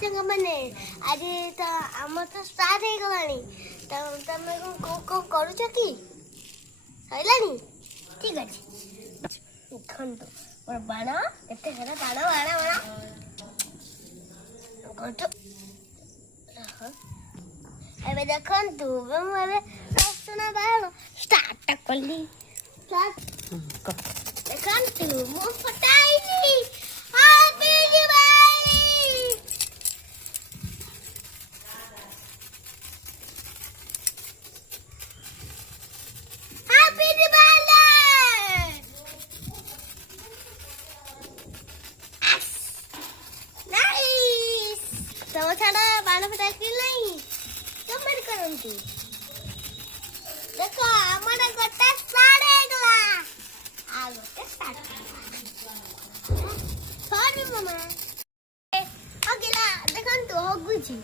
ସାଙ୍ଗମାନେ ଆଜି ତ ଆମର ତ ଷ୍ଟାର୍ଟ ହେଇଗଲାଣି। ତମେ କଣ କରୁଛ କି? ସରିଲାଣି? ଠିକ ଅଛି। ଦେଖନ୍ତୁ ମୋର ବାଣ କେତେ ସାରା ବାଣ ବାଣ ବାଣ ଏବେ ଦେଖନ୍ତୁ ମୁଁ ଏବେ ରସୁଣ ବାଣ ଷ୍ଟାର୍ଟ କଲି। ଦେଖନ୍ତୁ ମୁଁ ଫଟାଇଲି। Happy Diwali. Happy Diwali. Nice. ତମ ଛାଡ ବାଣ ଫଟାଇକି ନାହିଁ କମେଣ୍ଟ କରନ୍ତୁ। ଦେଖ ଆମର ଗୋଟେ ଷ୍ଟାର୍ଟ ହେଇଗଲା। ଆଉ ଗୋଟେ ଷ୍ଟାର୍ଟ ସରି ମାମା ହଗିଲା। ଦେଖନ୍ତୁ ହଗୁଛି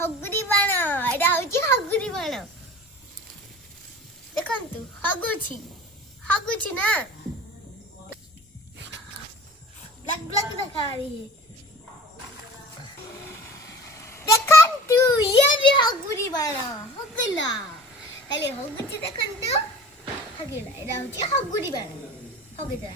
ହଗୁରି ବାଣ। ଏଇଟା ହଉଛି ହଗୁରି ବାଣ। ଦେଖନ୍ତୁ ହଗୁଛି ହଗୁଛି ନା ବ୍ଲାକ୍ ବ୍ଲାକ୍ ଦେଖା ଦେଖନ୍ତୁ ଇଏ ବି ହଗୁରି ବାଣ ହଗିଲା। ହେଲେ ହଗୁଛି ଦେଖନ୍ତୁ ହଗିଲା। ଏଇଟା ହଉଛି ହଗୁରି ବାଣ ହଗିଲା।